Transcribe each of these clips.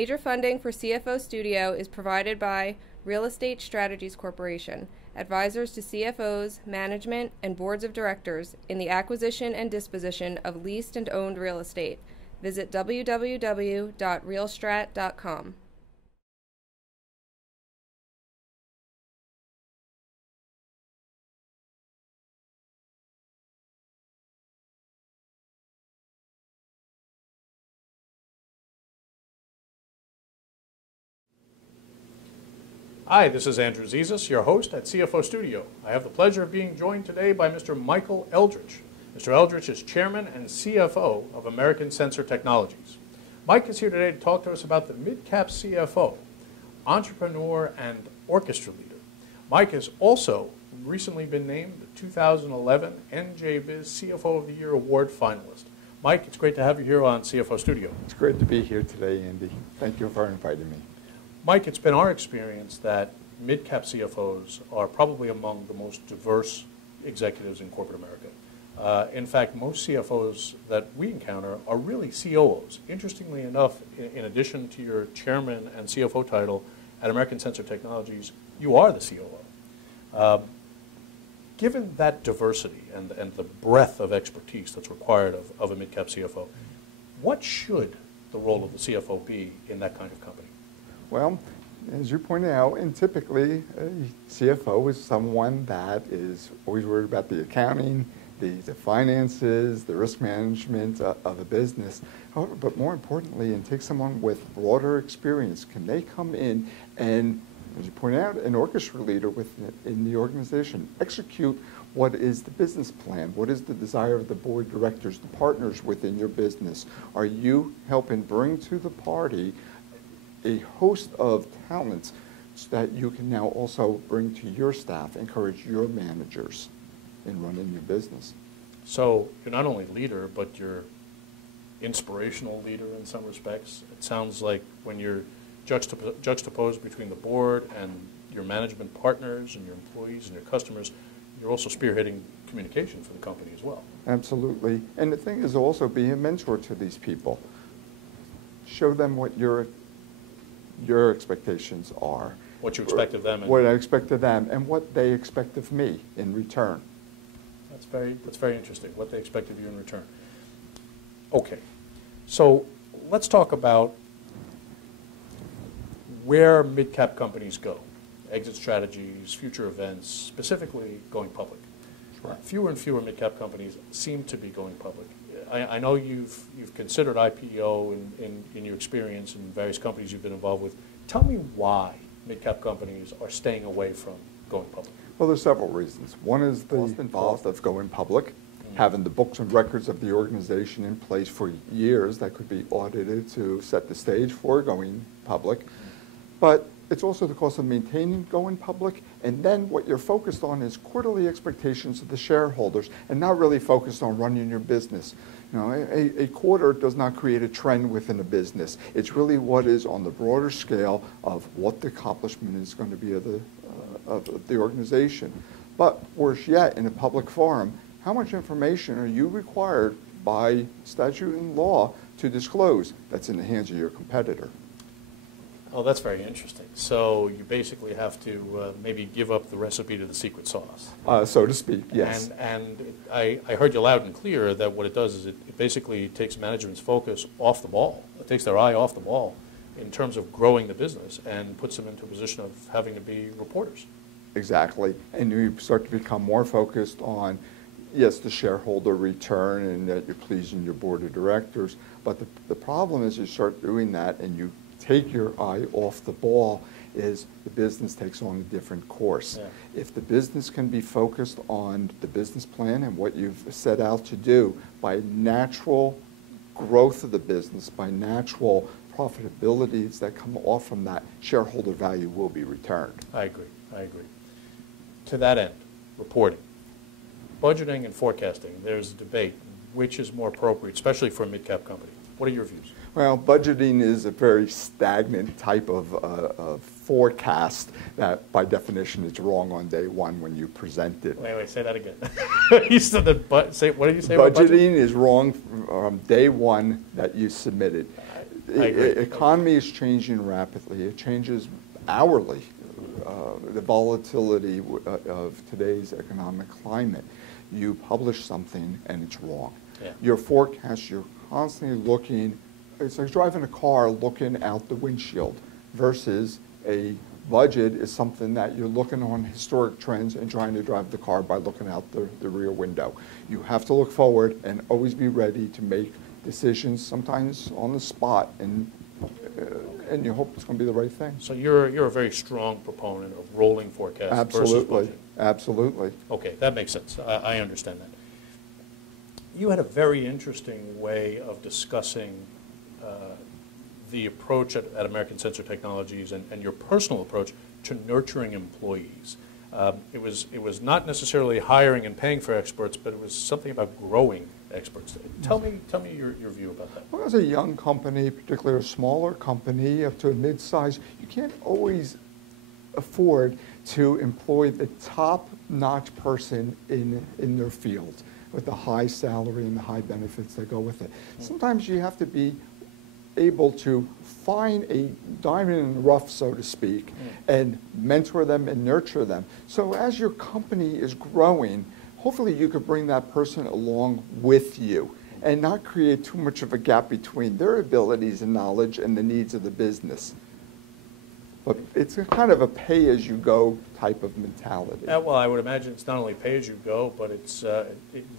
Major funding for CFO Studio is provided by Real Estate Strategies Corporation, advisors to CFOs, management, and boards of directors in the acquisition and disposition of leased and owned real estate. Visit www.realstrat.com. Hi, this is Andrew Zizas, your host at CFO Studio. I have the pleasure of being joined today by Mr. Michael Eldredge. Mr. Eldredge is Chairman and CFO of American Sensor Technologies. Mike is here today to talk to us about the mid-cap CFO, entrepreneur, and orchestra leader. Mike has also recently been named the 2011 NJBiz CFO of the Year Award finalist. Mike, it's great to have you here on CFO Studio. It's great to be here today, Andy. Thank you for inviting me. Mike, it's been our experience that mid-cap CFOs are probably among the most diverse executives in corporate America. In fact, most CFOs that we encounter are really COOs. Interestingly enough, in addition to your chairman and CFO title at American Sensor Technologies, you are the COO. Given that diversity and the breadth of expertise that's required of a mid-cap CFO, what should the role of the CFO be in that kind of company? Well, as you pointed out, and typically a CFO is someone that is always worried about the accounting, the finances, the risk management of a business. However, but more importantly, and take someone with broader experience, can they come in and, as you pointed out, an orchestra leader in the organization, execute what is the business plan? What is the desire of the board of directors, the partners within your business? Are you helping bring to the party a host of talents that you can now also bring to your staff, encourage your managers in running your business? So you're not only leader, but you're inspirational leader in some respects. It sounds like when you're juxtaposed between the board and your management partners and your employees and your customers, you're also spearheading communication for the company as well. Absolutely. And the thing is also be a mentor to these people. Show them what your expectations are. What you expect of them. What I expect of them and what they expect of me in return. That's very interesting, what they expect of you in return. Okay, so let's talk about where mid-cap companies go. Exit strategies, future events, specifically going public. Sure. Fewer and fewer mid-cap companies seem to be going public. I know you've considered IPO in your experience in various companies you've been involved with. Tell me why mid-cap companies are staying away from going public. Well, there's several reasons. One is the cost of going public, having the books and records of the organization in place for years that could be audited to set the stage for going public. But it's also the cost of maintaining going public, and then what you're focused on is quarterly expectations of the shareholders and not really focused on running your business. You know, a quarter does not create a trend within a business. It's really what is on the broader scale of what the accomplishment is going to be of the organization. But worse yet, in a public forum, how much information are you required by statute and law to disclose that's in the hands of your competitor? Oh, that's very interesting. So you basically have to maybe give up the recipe to the secret sauce. So to speak, yes. And I heard you loud and clear that what it does is it basically takes management's focus off the ball. It takes their eye off the ball in terms of growing the business and puts them into a position of having to be reporters. Exactly. And you start to become more focused on, yes, the shareholder return and that you're pleasing your board of directors. But the problem is you start doing that and you take your eye off the ball is the business takes on a different course. Yeah. If the business can be focused on the business plan and what you've set out to do by natural growth of the business, by natural profitabilities that come off from that, shareholder value will be returned. I agree. To that end, reporting. Budgeting and forecasting, there's a debate. Which is more appropriate, especially for a mid-cap company? What are your views? Well, budgeting is a very stagnant type of forecast that, by definition, is wrong on day one when you present it. Wait, say that again. You said that. What did you say? Budgeting is wrong from day one that you submitted. I agree. Economy is changing rapidly. It changes hourly. The volatility of today's economic climate. You publish something and it's wrong. Yeah. Your forecast, you're constantly looking, it's like driving a car looking out the windshield versus a budget is something that you're looking on historic trends and trying to drive the car by looking out the rear window. You have to look forward and always be ready to make decisions, sometimes on the spot, and you hope it's going to be the right thing. So you're a very strong proponent of rolling forecasts versus budget. Absolutely. Okay, that makes sense. I understand that. You had a very interesting way of discussing the approach at American Sensor Technologies and your personal approach to nurturing employees. It was not necessarily hiring and paying for experts, but it was something about growing experts. Tell me your view about that. Well, as a young company, particularly a smaller company up to a mid-size, you can't always afford to employ the top-notch person in their field with the high salary and the high benefits that go with it. Sometimes you have to be able to find a diamond in the rough, so to speak, and mentor them and nurture them. So as your company is growing, hopefully you could bring that person along with you and not create too much of a gap between their abilities and knowledge and the needs of the business. But it's a kind of a pay-as-you-go type of mentality. Well, I would imagine it's not only pay-as-you-go, but it's the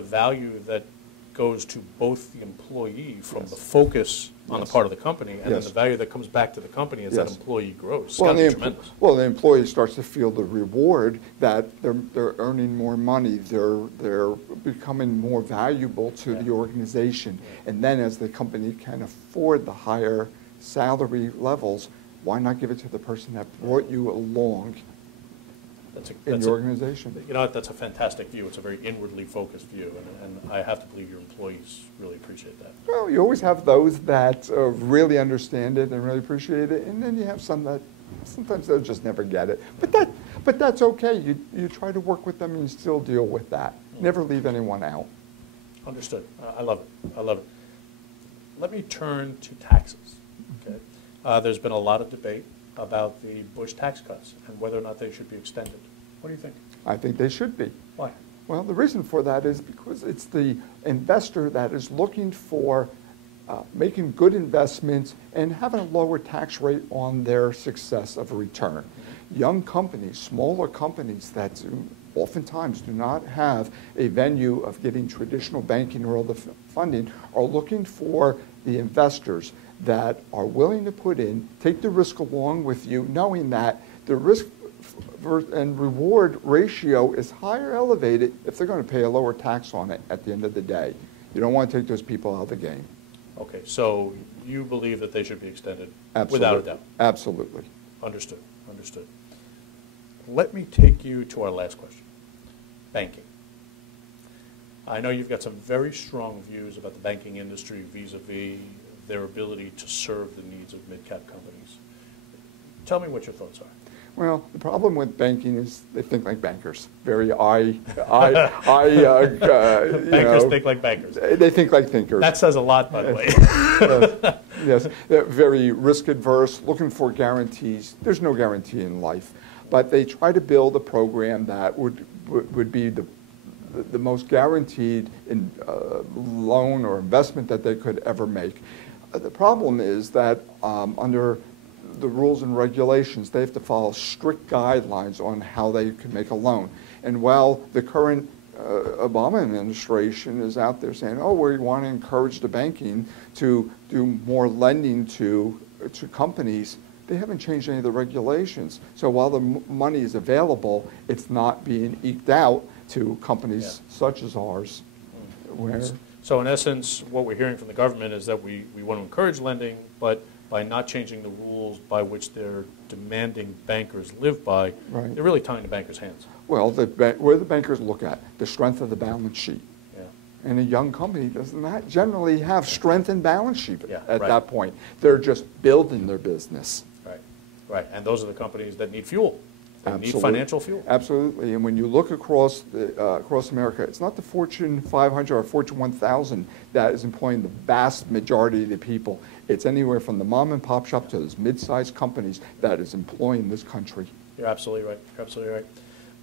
value that goes to both the employee from the focus on the part of the company, and then the value that comes back to the company as that employee grows. It's got to be tremendous. Well, the employee starts to feel the reward that they're earning more money, they're becoming more valuable to the organization, and then as the company can afford the higher salary levels, why not give it to the person that brought you along in your organization? You know, that's a fantastic view. It's a very inwardly focused view, and I have to believe your employees really appreciate that. Well, you always have those that really understand it and really appreciate it, and then you have some that sometimes they'll just never get it. But that's okay. You try to work with them and you still deal with that. Never leave anyone out. Understood. I love it. I love it. Let me turn to taxes. Okay. There's been a lot of debate about the Bush tax cuts and whether or not they should be extended. What do you think? I think they should be. Why? Well, the reason for that is because it's the investor that is looking for making good investments and having a lower tax rate on their success of a return. Young companies, smaller companies that oftentimes do not have a venue of getting traditional banking or other funding are looking for the investors that are willing to put in, take the risk along with you, knowing that the risk and reward ratio is higher elevated if they're going to pay a lower tax on it at the end of the day. You don't want to take those people out of the game. Okay, so you believe that they should be extended Absolutely. without a doubt? Absolutely. Understood, understood. Let me take you to our last question, banking. I know you've got some very strong views about the banking industry vis-a-vis their ability to serve the needs of mid-cap companies. Tell me what your thoughts are. Well, the problem with banking is they think like bankers. Very bankers think like bankers. They think like thinkers. That says a lot, by the way. Yes, they're very risk adverse, looking for guarantees. There's no guarantee in life, but they try to build a program that would be the most guaranteed loan or investment that they could ever make. The problem is that under the rules and regulations, they have to follow strict guidelines on how they can make a loan. And while the current Obama administration is out there saying, oh, we want to encourage the banking to do more lending to companies, they haven't changed any of the regulations. So while the money is available, it's not being eked out to companies such as ours. So in essence, what we're hearing from the government is that we want to encourage lending, but by not changing the rules by which they're demanding bankers live by, they're really tying the bankers' hands. Well, where the bankers look at, the strength of the balance sheet. Yeah. And a young company does not generally have strength in balance sheet at that point. They're just building their business. Right, and those are the companies that need fuel. They need financial fuel. Absolutely. And when you look across America, it's not the Fortune 500 or Fortune 1000 that is employing the vast majority of the people. It's anywhere from the mom and pop shop to those mid-sized companies that is employing this country. You're absolutely right. You're absolutely right.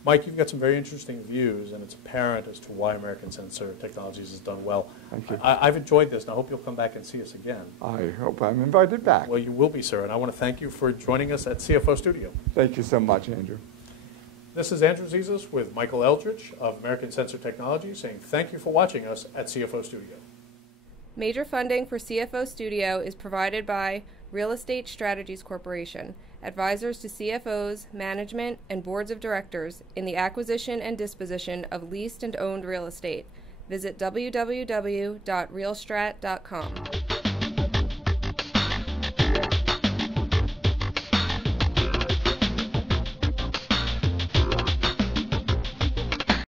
Mike, you've got some very interesting views, and it's apparent as to why American Sensor Technologies has done well. Thank you. I've enjoyed this, and I hope you'll come back and see us again. I hope I'm invited back. Well, you will be, sir, and I want to thank you for joining us at CFO Studio. Thank you so much, Andrew. This is Andrew Zizas with Michael Eldredge of American Sensor Technologies saying thank you for watching us at CFO Studio. Major funding for CFO Studio is provided by Real Estate Strategies Corporation, advisors to CFOs, management, and boards of directors in the acquisition and disposition of leased and owned real estate. Visit www.realstrat.com.